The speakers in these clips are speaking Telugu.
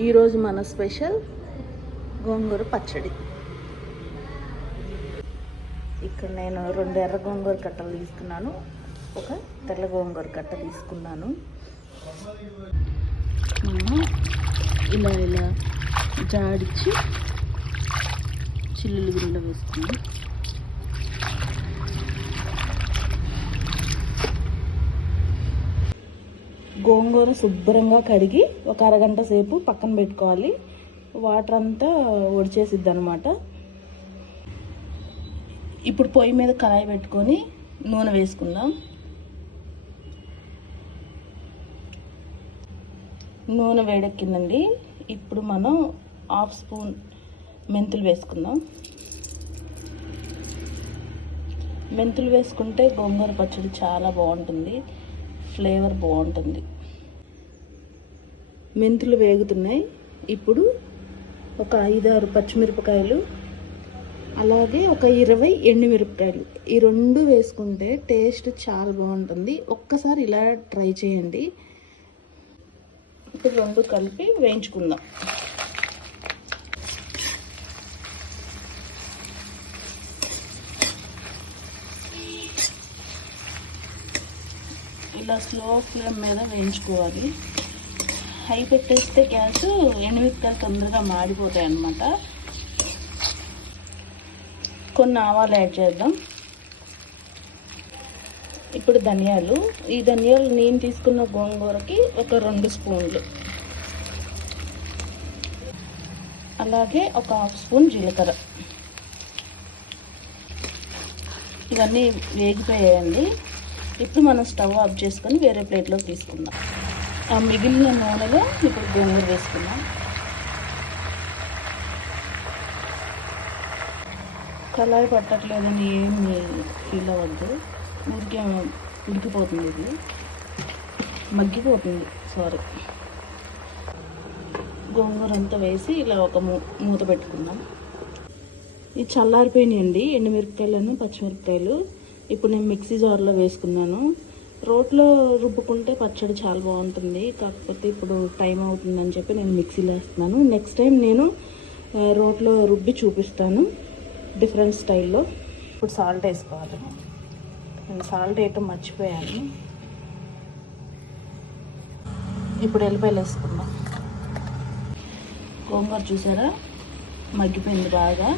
ఈరోజు మన స్పెషల్ గోంగూర పచ్చడి. ఇక్కడ నేను 2 ఎర్ర గోంగూర కట్టలు తీసుకున్నాను, ఒక తెల్ల గోంగూర కట్ట తీసుకున్నాను. మనం ఇలా జాడిచ్చి చిల్లులు గిన్నెలో వేసుకున్నాం. గోంగూర శుభ్రంగా కడిగి ఒక అరగంట సేపు పక్కన పెట్టుకోవాలి. వాటర్ అంతా ఒడిచేసిద్ది అనమాట. ఇప్పుడు పొయ్యి మీద కళాయి పెట్టుకొని నూనె వేసుకుందాం. నూనె వేడెక్కిందండి. ఇప్పుడు మనం 1/2 స్పూన్ మెంతులు వేసుకుందాం. మెంతులు వేసుకుంటే గోంగూర పచ్చడి చాలా బాగుంటుంది, ఫ్లేవర్ బాగుంటుంది. మెంతులు వేగుతున్నాయి. ఇప్పుడు ఒక 5-6 పచ్చిమిరపకాయలు, అలాగే ఒక 20 ఎండుమిరపకాయలు, ఈ 2 వేసుకుంటే టేస్ట్ చాలా బాగుంటుంది. ఒక్కసారి ఇలా ట్రై చేయండి. ఇప్పుడు 2 కలిపి వేయించుకుందాం. ఇలా స్లో ఫ్లేమ్ మీద వేయించుకోవాలి. హై పెట్టేస్తే గ్యాస్ ఎండుమిరపకాయలు తొందరగా మాడిపోతాయి అన్నమాట. కొన్ని ఆవాలు యాడ్ చేద్దాం. ఇప్పుడు ధనియాలు. ఈ ధనియాలు నేను తీసుకున్న గోంగూరకి ఒక 2 స్పూన్లు, అలాగే ఒక 1/2 స్పూన్ జీలకర్ర. ఇవన్నీ వేగిపోయాయండి. ఇప్పుడు మనం స్టవ్ ఆఫ్ చేసుకొని వేరే ప్లేట్లోకి తీసుకుందాం. ఆ మిగిలిన నూనెలో ఇప్పుడు గోంగూర వేసుకుందాం. కళాయి పట్టట్లేదని ఏమి ఫీల్ అవ్వద్దు, ఊరికే ఉడికిపోతుంది, ఇది మగ్గిపోతుంది. గోంగూర అంతా వేసి ఇలా ఒక మూత పెట్టుకుందాం. ఇది చల్లారిపోయినాయండి ఎండుమిరపకాయలను పచ్చిమిరపకాయలు. ఇప్పుడు నేను మిక్సీ జార్లో వేసుకున్నాను. రోట్లో రుబ్బుకుంటే పచ్చడి చాలా బాగుంటుంది, కాకపోతే ఇప్పుడు టైం అవుతుందని చెప్పి నేను మిక్సీలో వేస్తున్నాను. నెక్స్ట్ టైం నేను రోట్లో రుబ్బి చూపిస్తాను డిఫరెంట్ స్టైల్లో. ఇప్పుడు సాల్ట్ వేసుకోవాలి. నేను సాల్ట్ వేయటం మర్చిపోయాను. ఇప్పుడు ఎల్లిపాయలు వేసుకుందాం. గోంగూర చూసారా మగ్గిపోయింది, బాగా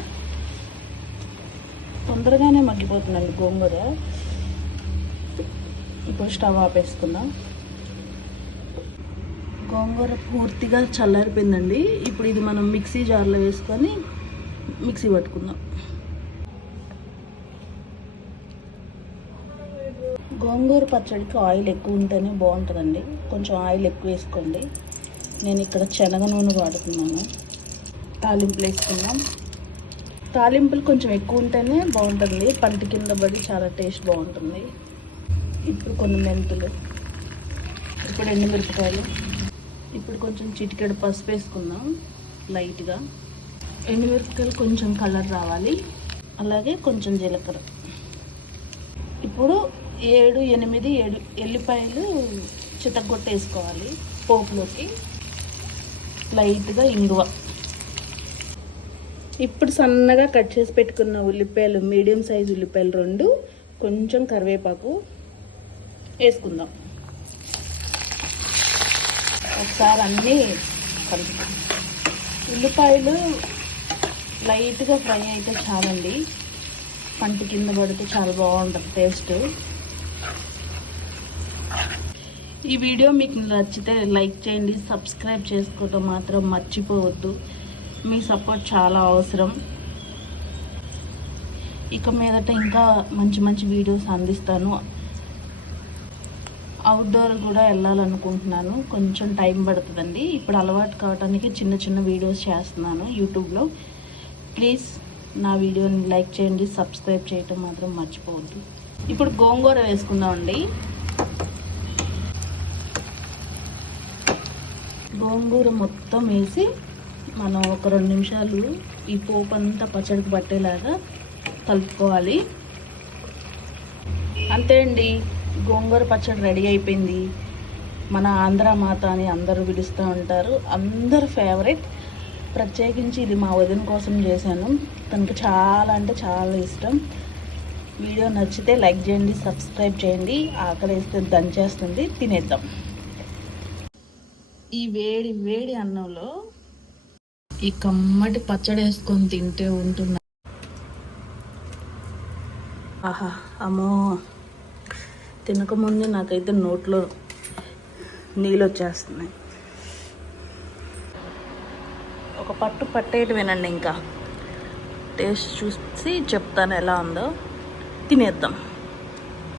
తొందరగానే మగ్గిపోతుందండి గోంగూర. ఇప్పుడు స్టవ్ ఆపేసుకుందాం. గోంగూర పూర్తిగా చల్లారిపోయిందండి. ఇప్పుడు ఇది మనం మిక్సీ జార్లో వేసుకొని మిక్సీ పట్టుకుందాం. గోంగూర పచ్చడికి ఆయిల్ ఎక్కువ ఉంటేనే బాగుంటుందండి. కొంచెం ఆయిల్ ఎక్కువ వేసుకోండి. నేను ఇక్కడ శనగ నూనె వాడుతున్నాను. తాలింపులు వేసుకుందాం. తాలింపులు కొంచెం ఎక్కువ ఉంటేనే బాగుంటుంది, పంట కింద పడి చాలా టేస్ట్ బాగుంటుంది. ఇప్పుడు కొన్ని మెంతులు, ఇప్పుడు ఎండుమిరపకాయలు, ఇప్పుడు కొంచెం చిటికెడు పసుపు వేసుకుందాం లైట్గా. ఎండుమిరపకాయలు కొంచెం కలర్ రావాలి, అలాగే కొంచెం జీలకర్ర. ఇప్పుడు 7 ఎల్లిపాయలు చితగొట్టేసుకోవాలి పోపులోకి. లైట్గా ఇంగువ. ఇప్పుడు సన్నగా కట్ చేసి పెట్టుకున్న ఉల్లిపాయలు, మీడియం సైజు ఉల్లిపాయలు 2, కొంచెం కరివేపాకు వేసుకుందాం. ఒకసారి అన్నీ కలుపుతాం. ఉల్లిపాయలు లైట్గా ఫ్రై అయితే చాలండి, పంట కింద పడితే చాలా బాగుంటుంది టేస్ట్. ఈ వీడియో మీకు నచ్చితే లైక్ చేయండి, సబ్స్క్రైబ్ చేసుకోవటం మాత్రం మర్చిపోవద్దు. మీ సపోర్ట్ చాలా అవసరం. ఇక మీదట ఇంకా మంచి మంచి వీడియోస్ అందిస్తాను. అవుట్డోర్ కూడా వెళ్ళాలనుకుంటున్నాను, కొంచెం టైం పడుతుందండి. ఇప్పుడు అలవాటు కావడానికి చిన్న చిన్న వీడియోస్ చేస్తున్నాను యూట్యూబ్లో. ప్లీజ్ నా వీడియోని లైక్ చేయండి, సబ్స్క్రైబ్ చేయటం మాత్రం మర్చిపోవద్దు. ఇప్పుడు గోంగూర వేసుకుందామండి. గోంగూర మొత్తం వేసి మనం ఒక 2 నిమిషాలు ఈ పోపు అంతా పచ్చడికి పట్టేలాగా కలుపుకోవాలి. అంతే అండి, గోంగూర పచ్చడి రెడీ అయిపోయింది. మన ఆంధ్ర మాత అని అందరూ పిలుస్తూ ఉంటారు. అందరు ఫేవరెట్. ప్రత్యేకించి ఇది మా వదిన కోసం చేశాను. తనకు చాలా అంటే చాలా ఇష్టం. వీడియో నచ్చితే లైక్ చేయండి, సబ్స్క్రైబ్ చేయండి. ఆకలి వేస్తే దంచేస్తుంది, తినేద్దాం. ఈ వేడి వేడి అన్నంలో ఈ కమ్మటి పచ్చడి వేసుకొని తింటే ఉంటున్నా. ఆహా, అమ్మో, తినకముందే నాకైతే నోట్లో నీళ్ళు వచ్చేస్తున్నాయి. ఒక పట్టు పట్టేటి వినండి, ఇంకా టేస్ట్ చూసి చెప్తాను ఎలా ఉందో. తినేద్దాం.